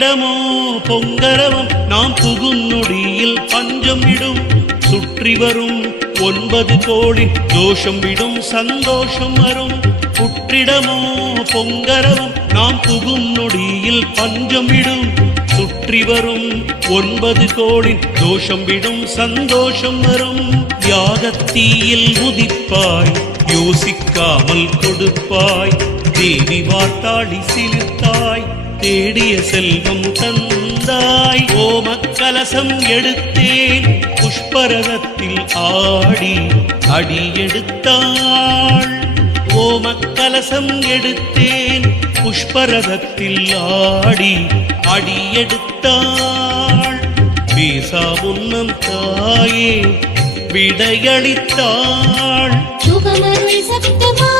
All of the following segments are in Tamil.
இடமோ? பொங்கரவம் நாம் புகுநொடியில் பஞ்சம் விடும் சுற்றி வரும் ஒன்பது கோடி தோஷம் விடும் சந்தோஷம் வரும். புற்றிடமோ? பொங்கரவம் நாம் புகும் நொடியில் பஞ்சம் விடும் சுற்றி வரும் ஒன்பது கோடி தோஷம் விடும் சந்தோஷம் வரும். யாகத்தீயில் உதிப்பாய் யோசிக்காமல் கொடுப்பாய். தேவி வார்த்தாடி சிலிர்த்தாய் தேடிய செல்வம் தந்தாய். ஓமக்கலசம் எடுத்தேன். புஷ்பரதத்தில் ஆடி அடி எடுத்தாள் ஓமக்கலசம் எடுத்தேன். புஷ்பரதத்தில் ஆடி அடி எடுத்தாள் பேசா முன்னம் தாயே விடையளித்தாள். சுகமருள் சப்தமா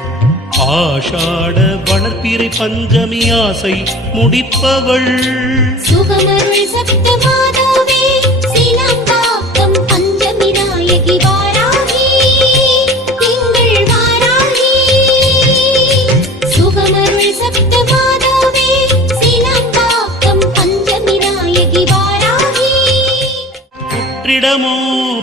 ஆஷாட வளர்ப்பிறை பஞ்சமி ஆசை முடிப்பவள். சுகமருள் சப்த மாதாவே சீலாம்பாக்கம் பஞ்சமி நாயகி வாராகி திங்கள் வாராகி. சுகமருள் சப்த மாதாவே சீலாம்பாக்கம் பஞ்சமி நாயகி வாராகி. புற்றிடமோ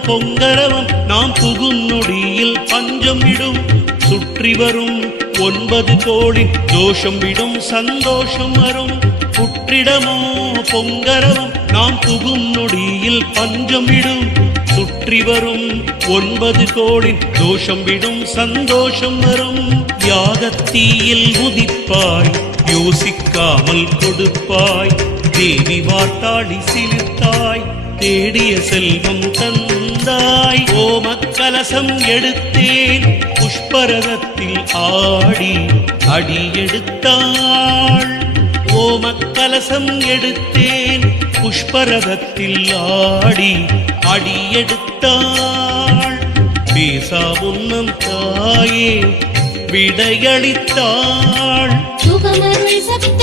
பொங்கரவம் நாம் புகும் நொடியில் பஞ்சம் விடும் சுற்றி வரும் ஒன்பது கோடி தோஷம் விடும் சந்தோஷம் வரும் புற்றிடமோ பொங்கரவும் நாம் புகும் நொடியில் பஞ்சம் விடும் சுற்றி வரும் ஒன்பது கோடி தோஷம் விடும் சந்தோஷம் வரும் யாகத்தீயில் உதிப்பாய் யோசிக்காமல் கொடுப்பாய். தேவி வார்த்தாடி சிலித்தாய் தேடிய செல்வம் தந்தாய். ஓமக்கலசம் எடுத்தேன். புஷ்பரதத்தில் ஆடி அடி எடுத்தாள் ஓமக்கலசம் எடுத்தேன் புஷ்பரதத்தில் ஆடி அடி எடுத்தாள் பேசா உன்னம் தாயே விடையளித்தாள். சுகமருள் சப்த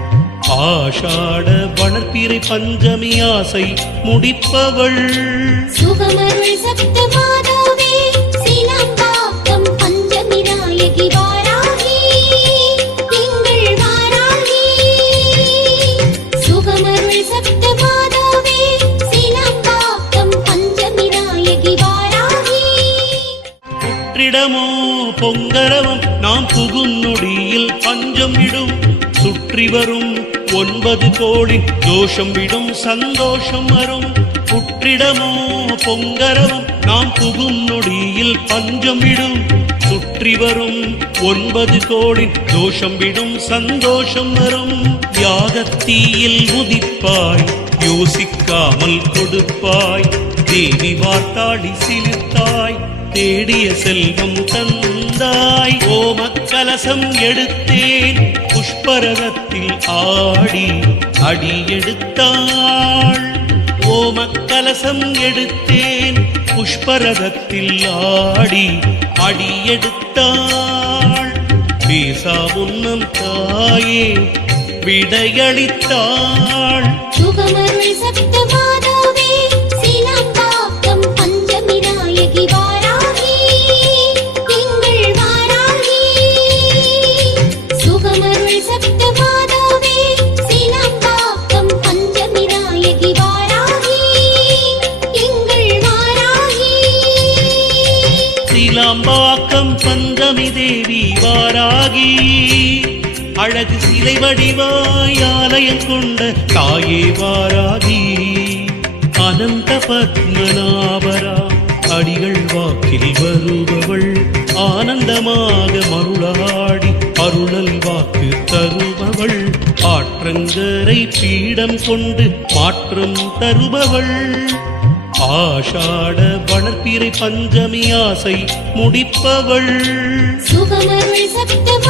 ஆஷாட வளர்ப்பிறை பஞ்சமி ஆசை முடிப்பவள். சுகமருள் சப்த மாதாவே சீலாம்பாக்கம் பஞ்சமி நாயகி வாராகி திங்கள் வாராகி. சுகமருள் சப்த மாதாவே சீலாம்பாக்கம் பஞ்சமி நாயகி வாராகி. புற்றிடமோ பொங்கரவம் நாம் புகும் நொடியில் பஞ்சம் விடும் சுற்றி வரும் ஒன்பது கோடி தோஷம் விடும் சந்தோஷம் வரும் புற்றிடமோ பொங்கரவும் நாம் புகும் நொடியில் பஞ்சம் விடும் சுற்றி வரும் ஒன்பது கோடி தோஷம் விடும் சந்தோஷம் வரும் யாகத்தீயில் உதிப்பாய் யோசிக்காமல் கொடுப்பாய். தேவி வார்த்தாடி சிலிர்த்தாய் தேடிய செல்வம் தந்தாய். ஓமக்கலசம் எடுத்தேன். புஷ்பரதத்தில் ஆடி அடி எடுத்தாள். ஓமக்கலசம் எடுத்தேன். புஷ்பரதத்தில் ஆடி அடி எடுத்தாள். பேசா உன்னம் தாயே விடையளித்தாள். சுகமருள் சப்த வடிவாய் ஆலயம் கொண்ட தாயே வாராதி. அனந்த பத்மநாபரா அடிகள் வாக்கில் வருபவள் ஆனந்தமாக மருளாடி அருளல் வாக்கு தருபவள். ஆற்றங்கரை பீடம் கொண்டு மாற்றம் தருபவள். ஆஷாட வளர்ப்பிறை பஞ்சமி ஆசை முடிப்பவள். சுகமருள் சப்த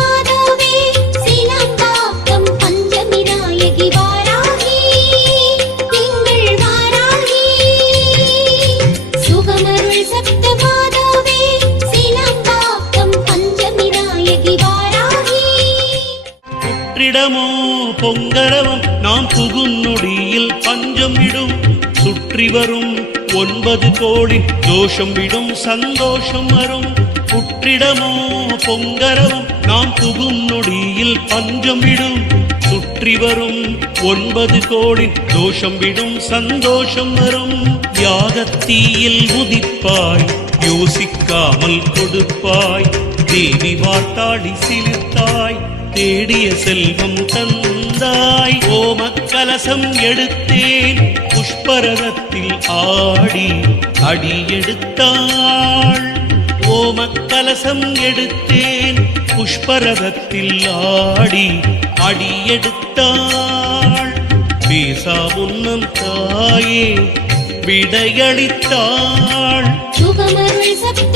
புற்றிடமோ பொங்கரவம் நாம் புகுநொடியில் பஞ்சம் விடும் சுற்றி வரும் ஒன்பது கோடி தோஷம் விடும் சந்தோஷம் வரும். புற்றிடமோ பொங்கரவம் நாம் புகும் நொடியில் பஞ்சம் விடும் சுற்றி வரும் ஒன்பது கோடி தோஷம் விடும் சந்தோஷம் வரும். யாகத்தீயில் உதிப்பாய் யோசிக்காமல் கொடுப்பாய். தேவி வார்த்தாடி சிலிர்த்தாய் தேடிய செல்வம் தந்தாய் ஓமக்கலசம் எடுத்தேன். புஷ்பரதத்தில் ஆடி அடியெடுத்தாள் ஓமக்கலசம் எடுத்தேன். புஷ்பரதத்தில் ஆடி அடியெடுத்தாள் பேசா உன்னம் தாயே விடையளித்தாள். சுகமருள் சப்த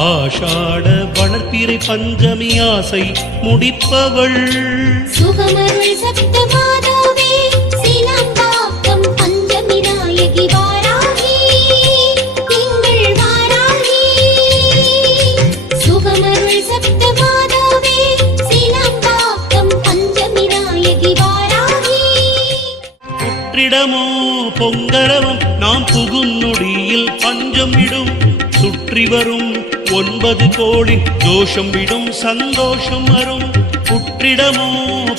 ஆஷாட வளர்ப்பிறை பஞ்சமி ஆசை முடிப்பவள். சுகமருள் சப்த மாதாவே சீலம்பாக்கம் பஞ்சமி நாயகி வாராகி எங்கள் வாராகி. சுகமருள் சப்த மாதாவே சீலம்பாக்கம் பஞ்சமி நாயகி வாராகி. புற்றிடமோ பொங்கரவம் நாம் புகும் நொடியில் பஞ்சம் விடும் சுற்றி வரும் ஒன்பது கோடி தோஷம் விடும் சந்தோஷம் வரும் புற்றிடமோ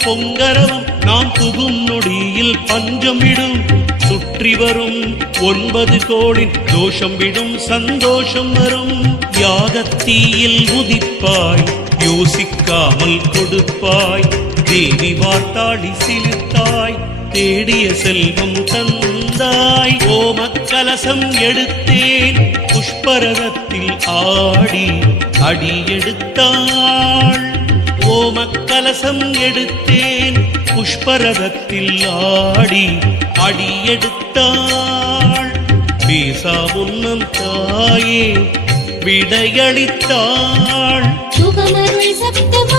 பொங்கரவம் நாம் புகும் நொடியில் பஞ்சம் விடும். சுற்றி வரும் ஒன்பது கோடி தோஷம் விடும் சந்தோஷம் வரும் யாகத்தீயில் உதிப்பாய் யோசிக்காமல் கொடுப்பாய். தேவி வார்த்தாடி சிலிர்த்தாய் தேடிய செல்வம் தந்தாய். ஓம கலசம் எடுத்தேன். புஷ்பரதத்தில் ஆடி அடி எடுத்தாள். ஓமக்கலசம் எடுத்தேன். புஷ்பரதத்தில் ஆடி அடி எடுத்தாள். பேசா உன்னம் தாயே விடையளித்தாள். சுகமருள் சப்தமா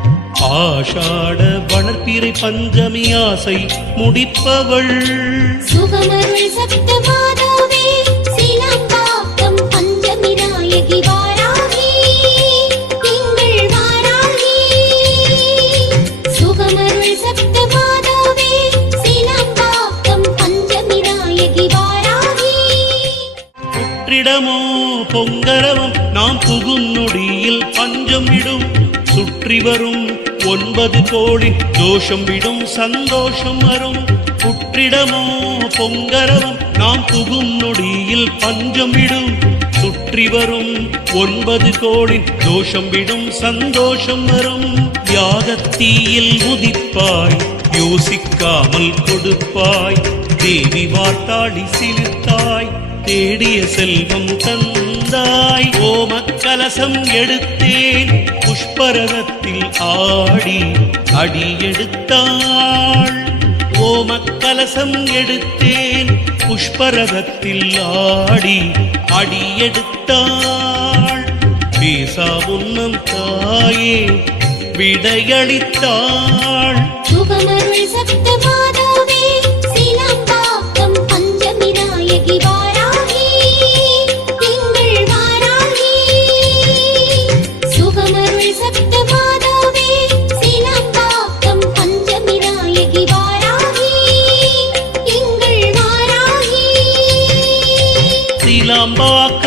ஆஷாட வளர்ப்பிறை பஞ்சமி ஆசை முடிப்பவள். சுகமருள் சப்த மாதாவே சீலம்பாக்கம் பஞ்சமி நாயகி வாராகி எங்கள் வாராகி. சுகமருள் சப்த மாதாவே சீலம்பாக்கம் பஞ்சமி நாயகி வாராகி. புற்றிடமோ பொங்கரவம் நாம் புகும் நொடியில் பஞ்சம் விடும் சுற்றி வரும் ஒன்பது கோடி தோஷம் விடும் சந்தோஷம் வரும் புற்றிடமோ பொங்கரவம் நாம் புகும் நொடியில் பஞ்சம் விடும். சுற்றி வரும் ஒன்பது கோடி தோஷம் விடும் சந்தோஷம் வரும் யாகத்தீயில் உதிப்பாய் யோசிக்காமல் கொடுப்பாய். தேவி வார்த்தாடி சிலிர்த்தாய் தேடிய செல்வம் தந்தாய். ஓமக்கலசம் எடுத்தேன் புஷ்பரதத்தில் ஆடி அடி எடுத்தாள் ஓமக்கலசம் எடுத்தேன் புஷ்பரதத்தில் ஆடி அடி எடுத்தாள் பேசா உன்னம் தாயே விடையளித்தாள். சுகமருள் சப்த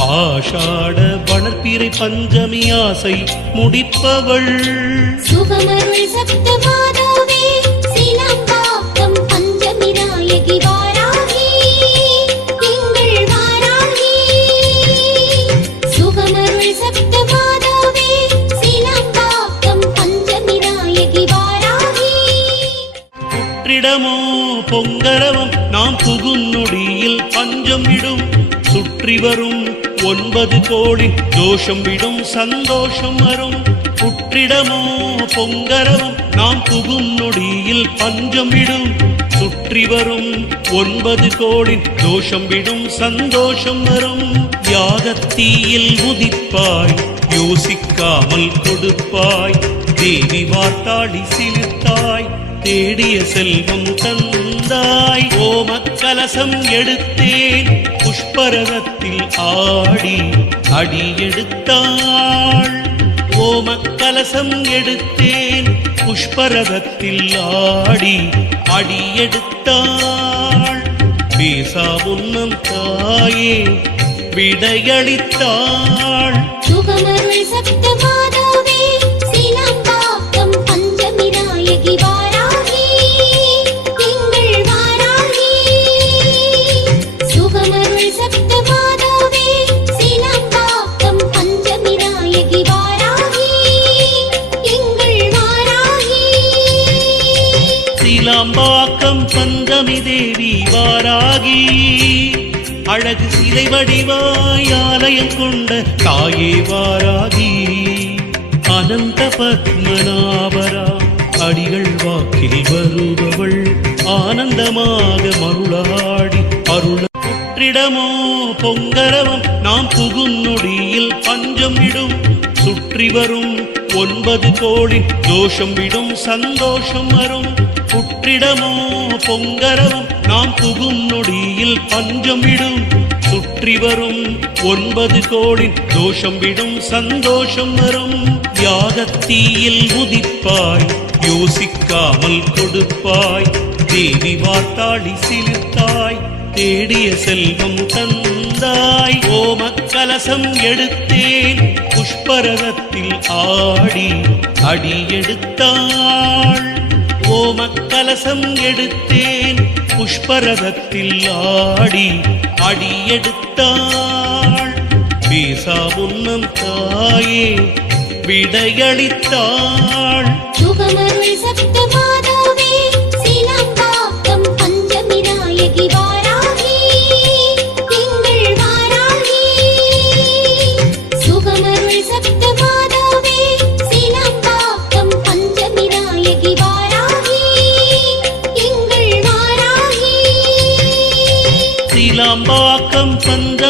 ஆஷாட வளர்ப்பிறை பஞ்சமி ஆசை முடிப்பவள். சுகமருள் சப்த மாதாவே சீலம்பாக்கம் பஞ்சமி நாயகி வாராகி எங்கள் வாராகி. சுகமருள் சப்த மாதாவே சீலம்பாக்கம் பஞ்சமி நாயகி வாராகி. புற்றிடமோ பொங்கரவம் நாம் புகும் நொடியில் பஞ்சம் சுற்றி வரும் ஒன்பது கோடி தோஷம் விடும் சந்தோஷம் வரும். புற்றிடமோ பொங்கரவும் நாம் புகும் நொடியில் பஞ்சம் விடும். சுற்றி வரும் ஒன்பது கோடி தோஷம் விடும் சந்தோஷம் வரும். யாகத்தீயில் உதிப்பாய் யோசிக்காமல் கொடுப்பாய். தேவி வார்த்தாடி சிலிர்த்தாய் தேடிய செல்வம் தந்தாய். ஓமக்கலசம் எடுத்தேன் பரதத்தில் ஆடி அடி எடுத்தாள் ஓமக்கலசம் எடுத்தேன். புஷ்பரதத்தில் ஆடி அடி எடுத்தாள் பேசா உன்னம் தாயே விடையளித்தாள். சுகமருள் சத்தமா வடிவாய் ஆலயம் கொண்ட தாயே வாராதி அனந்த பத்மநாபரா அடிகள் வாக்கில் வருபவள் ஆனந்தமாக மருளாடி அருள. சுற்றிடமோ பொங்கரவம் நாம் புகுநொடியில் பஞ்சம் விடும். சுற்றி வரும் ஒன்பது கோடி தோஷம் விடும் சந்தோஷம் வரும். புற்றிடமோ பொங்கரவம் நாம் புகும் நொடியில் பஞ்சம் விடும் சுற்றி வரும் ஒன்பது கோடி தோஷம் விடும் சந்தோஷம் வரும். யாகத்தீயில் உதிப்பாய் யோசிக்காமல் கொடுப்பாய். தேவி வார்த்தாடி சிலிர்த்தாய் தேடிய செல்வம் தந்தாய். ஓம கலசம் எடுத்தேன் புஷ்பரதத்தில் ஆடி அடி எடுத்தாள். ஓமக்கலசம் எடுத்தேன். புஷ்பரதத்தில் ஆடி அடியெடுத்தாள் எடுத்தாள். உன்னம் தாயே விடையளித்தாள். சுகமருள் சப்த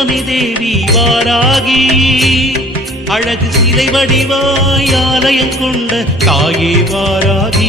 பந்தமி தேவி வாராகி. அழகு சிலை வடிவாய் ஆலயம் கொண்ட தாயே வாராகி.